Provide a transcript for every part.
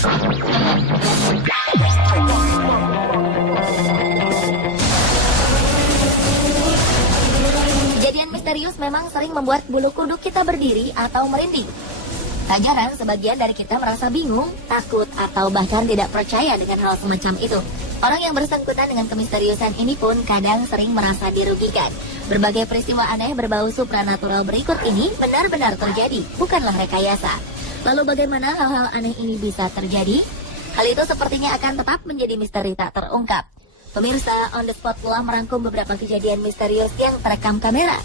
Kejadian misterius memang sering membuat bulu kuduk kita berdiri atau merinding. Tak jarang sebagian dari kita merasa bingung, takut, atau bahkan tidak percaya dengan hal semacam itu. Orang yang bersangkutan dengan kemisteriusan ini pun kadang sering merasa dirugikan. Berbagai peristiwa aneh berbau supranatural berikut ini benar-benar terjadi, bukanlah rekayasa. Lalu bagaimana hal-hal aneh ini bisa terjadi? Hal itu sepertinya akan tetap menjadi misteri tak terungkap. Pemirsa, On The Spot telah merangkum beberapa kejadian misterius yang terekam kamera.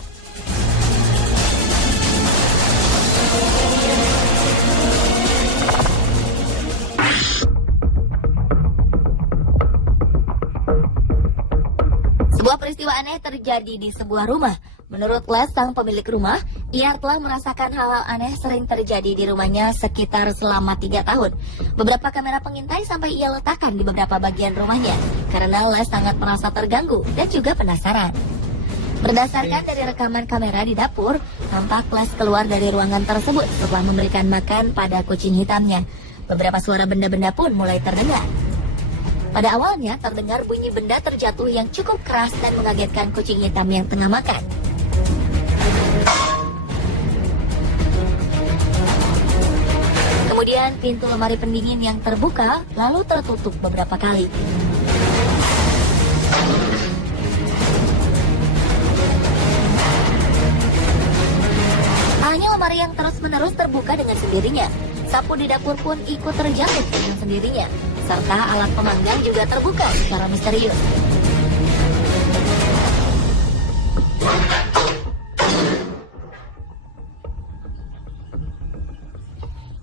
Sebuah peristiwa aneh terjadi di sebuah rumah. Menurut Les, sang pemilik rumah, ia telah merasakan hal-hal aneh sering terjadi di rumahnya sekitar selama 3 tahun. Beberapa kamera pengintai sampai ia letakkan di beberapa bagian rumahnya, karena Les sangat merasa terganggu dan juga penasaran. Berdasarkan dari rekaman kamera di dapur, tampak Les keluar dari ruangan tersebut setelah memberikan makan pada kucing hitamnya. Beberapa suara benda-benda pun mulai terdengar. Pada awalnya terdengar bunyi benda terjatuh yang cukup keras dan mengagetkan kucing hitam yang tengah makan. Kemudian pintu lemari pendingin yang terbuka lalu tertutup beberapa kali. Hanya lemari yang terus-menerus terbuka dengan sendirinya. Sapu di dapur pun ikut terjatuh dengan sendirinya. Serta alat pemanggang juga terbuka secara misterius.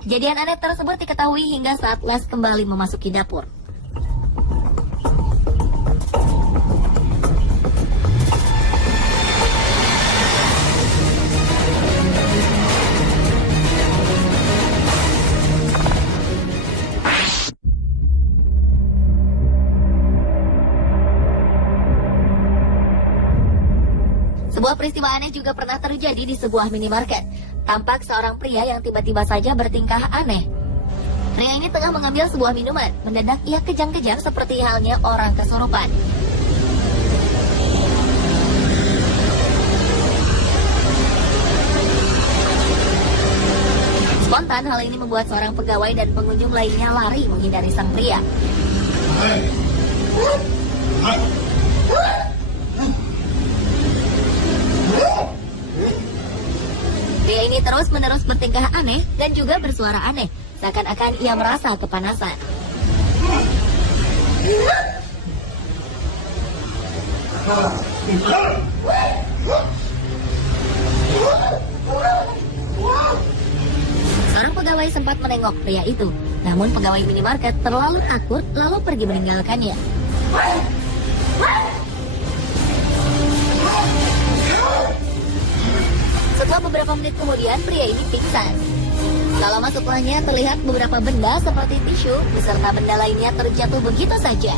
Kejadian aneh tersebut diketahui hingga saat Les kembali memasuki dapur. Sebuah peristiwa aneh juga pernah terjadi di sebuah minimarket. Tampak seorang pria yang tiba-tiba saja bertingkah aneh. Pria ini tengah mengambil sebuah minuman. Mendadak ia kejang-kejang seperti halnya orang kesurupan. Spontan hal ini membuat seorang pegawai dan pengunjung lainnya lari menghindari sang pria. Pria ini terus-menerus bertingkah aneh dan juga bersuara aneh, seakan-akan ia merasa kepanasan. Seorang pegawai sempat menengok pria itu, namun pegawai minimarket terlalu takut lalu pergi meninggalkannya. Setelah beberapa menit kemudian, pria ini pingsan. Tak lama setelahnya terlihat beberapa benda seperti tisu beserta benda lainnya terjatuh begitu saja.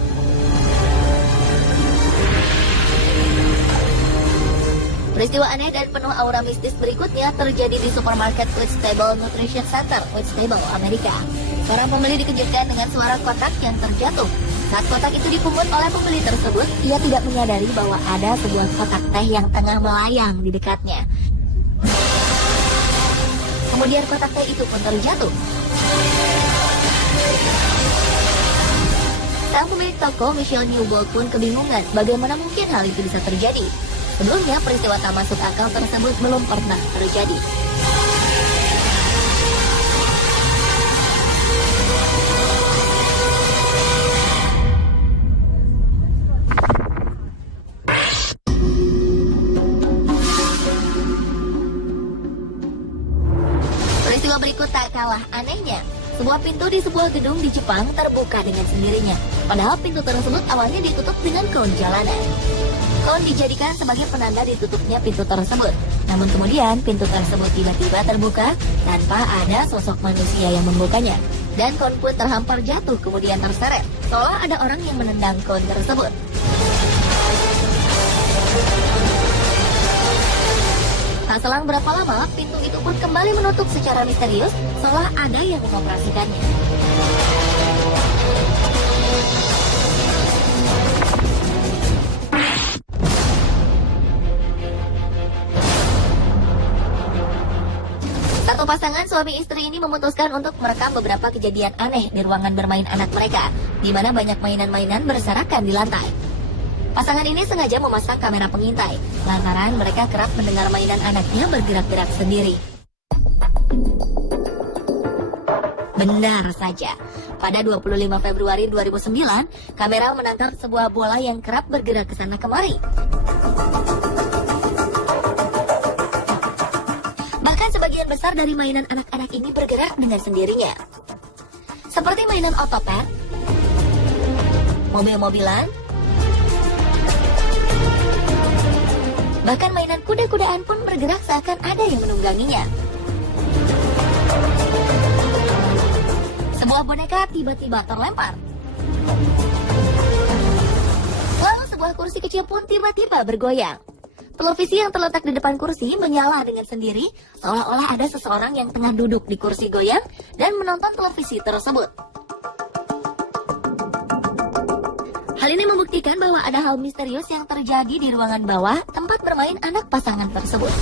Peristiwa aneh dan penuh aura mistis berikutnya terjadi di supermarket Whitstable Nutrition Center, Whitstable, Amerika. Seorang pembeli dikejutkan dengan suara kotak yang terjatuh. Saat kotak itu dipungut oleh pembeli tersebut, ia tidak menyadari bahwa ada sebuah kotak teh yang tengah melayang di dekatnya. Kemudian kotak teh itu pun terjatuh. Sang pemilik toko, Michelle Newbold, pun kebingungan bagaimana mungkin hal itu bisa terjadi. Sebelumnya, peristiwa tak masuk akal tersebut belum pernah terjadi. Peristiwa berikut tak kalah anehnya. Sebuah pintu di sebuah gedung di Jepang terbuka dengan sendirinya. Padahal pintu tersebut awalnya ditutup dengan kon jalanan. Kon dijadikan sebagai penanda ditutupnya pintu tersebut. Namun kemudian pintu tersebut tiba-tiba terbuka tanpa ada sosok manusia yang membukanya. Dan kon pun terhampar jatuh kemudian terseret. Seolah ada orang yang menendang kon tersebut. Tak selang berapa lama, pintu itu pun kembali menutup secara misterius, seolah ada yang mengoperasikannya. Satu pasangan suami istri ini memutuskan untuk merekam beberapa kejadian aneh di ruangan bermain anak mereka, di mana banyak mainan-mainan berserakan di lantai. Pasangan ini sengaja memasang kamera pengintai, lantaran mereka kerap mendengar mainan anaknya bergerak-gerak sendiri. Benar saja, pada 25 Februari 2009, kamera menangkap sebuah bola yang kerap bergerak ke sana kemari. Bahkan sebagian besar dari mainan anak-anak ini bergerak dengan sendirinya. Seperti mainan otopet, mobil-mobilan, bahkan mainan kuda-kudaan pun bergerak seakan ada yang menungganginya. Sebuah boneka tiba-tiba terlempar. Lalu sebuah kursi kecil pun tiba-tiba bergoyang. Televisi yang terletak di depan kursi menyala dengan sendiri, seolah-olah ada seseorang yang tengah duduk di kursi goyang dan menonton televisi tersebut. Hal ini membuktikan bahwa ada hal misterius yang terjadi di ruangan bawah tempat bermain anak pasangan tersebut.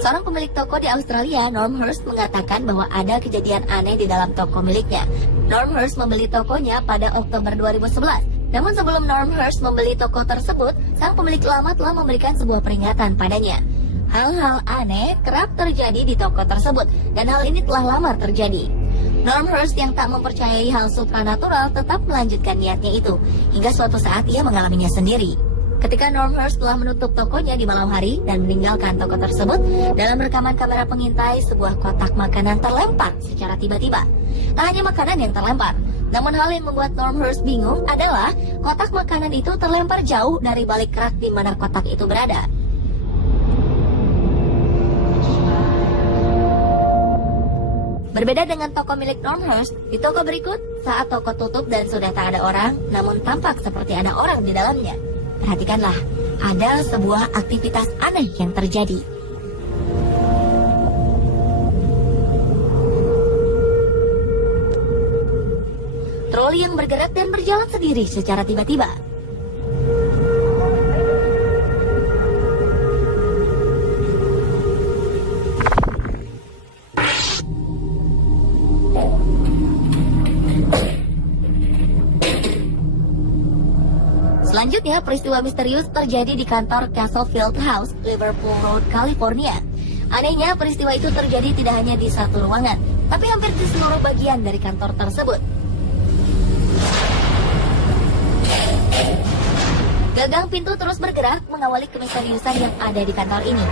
Seorang pemilik toko di Australia, Norm Hurst, mengatakan bahwa ada kejadian aneh di dalam toko miliknya. Norm Hurst membeli tokonya pada Oktober 2011. Namun sebelum Norm Hurst membeli toko tersebut, sang pemilik lama telah memberikan sebuah peringatan padanya. Hal-hal aneh kerap terjadi di toko tersebut, dan hal ini telah lama terjadi. Norm Hurst yang tak mempercayai hal supranatural tetap melanjutkan niatnya itu, hingga suatu saat ia mengalaminya sendiri. Ketika Norm Hurst telah menutup tokonya di malam hari dan meninggalkan toko tersebut, dalam rekaman kamera pengintai sebuah kotak makanan terlempar secara tiba-tiba. Tak hanya makanan yang terlempar, namun hal yang membuat Norm Hurst bingung adalah kotak makanan itu terlempar jauh dari balik rak di mana kotak itu berada. Berbeda dengan toko milik Norm Hurst, di toko berikut, saat toko tutup dan sudah tak ada orang, namun tampak seperti ada orang di dalamnya. Perhatikanlah, ada sebuah aktivitas aneh yang terjadi. Troli yang bergerak dan berjalan sendiri secara tiba-tiba. Selanjutnya, peristiwa misterius terjadi di kantor Castle Field House, Liverpool Road, California. Anehnya, peristiwa itu terjadi tidak hanya di satu ruangan, tapi hampir di seluruh bagian dari kantor tersebut. Gagang pintu terus bergerak mengawali kemisteriusan yang ada di kantor ini.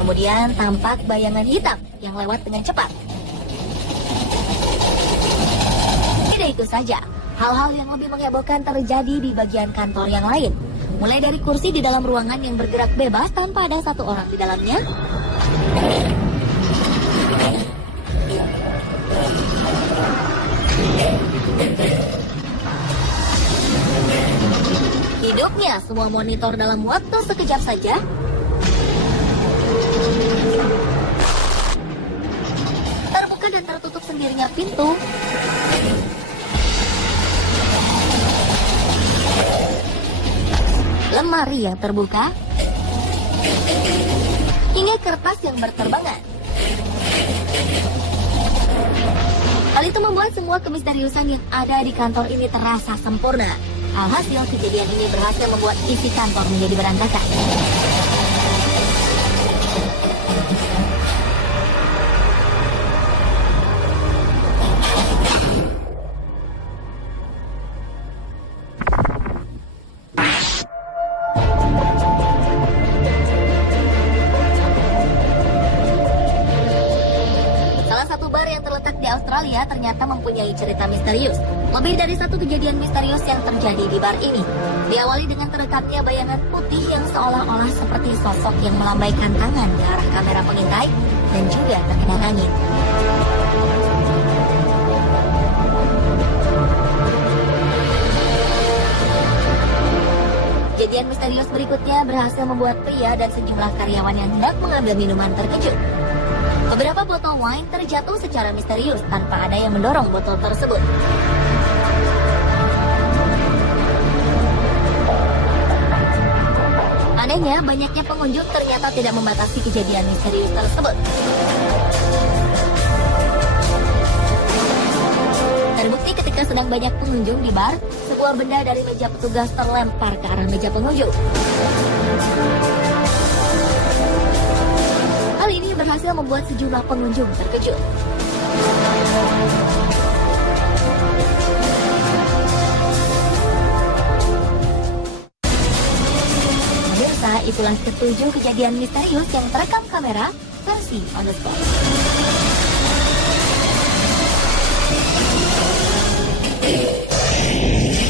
Kemudian tampak bayangan hitam yang lewat dengan cepat. Tidak itu saja, hal-hal yang lebih menghebohkan terjadi di bagian kantor yang lain. Mulai dari kursi di dalam ruangan yang bergerak bebas tanpa ada satu orang di dalamnya, hidupnya semua monitor dalam waktu sekejap saja, terbuka dan tertutup sendirinya pintu, lemari yang terbuka, hingga kertas yang berterbangan. Hal itu membuat semua kemisteriusan yang ada di kantor ini terasa sempurna. Alhasil, kejadian ini berhasil membuat isi kantor menjadi berantakan. Australia ternyata mempunyai cerita misterius. Lebih dari satu kejadian misterius yang terjadi di bar ini. Diawali dengan terekamnya bayangan putih yang seolah-olah seperti sosok yang melambaikan tangan ke arah kamera pengintai dan juga terkena angin. Kejadian misterius berikutnya berhasil membuat pria dan sejumlah karyawan yang hendak mengambil minuman terkejut. Beberapa botol wine terjatuh secara misterius tanpa ada yang mendorong botol tersebut. Anehnya, banyaknya pengunjung ternyata tidak membatasi kejadian misterius tersebut. Terbukti ketika sedang banyak pengunjung di bar, sebuah benda dari meja petugas terlempar ke arah meja pengunjung. Hal ini berhasil membuat sejumlah pengunjung terkejut. Pemirsa, itulah ketujuh kejadian misterius yang terekam kamera versi on the spot.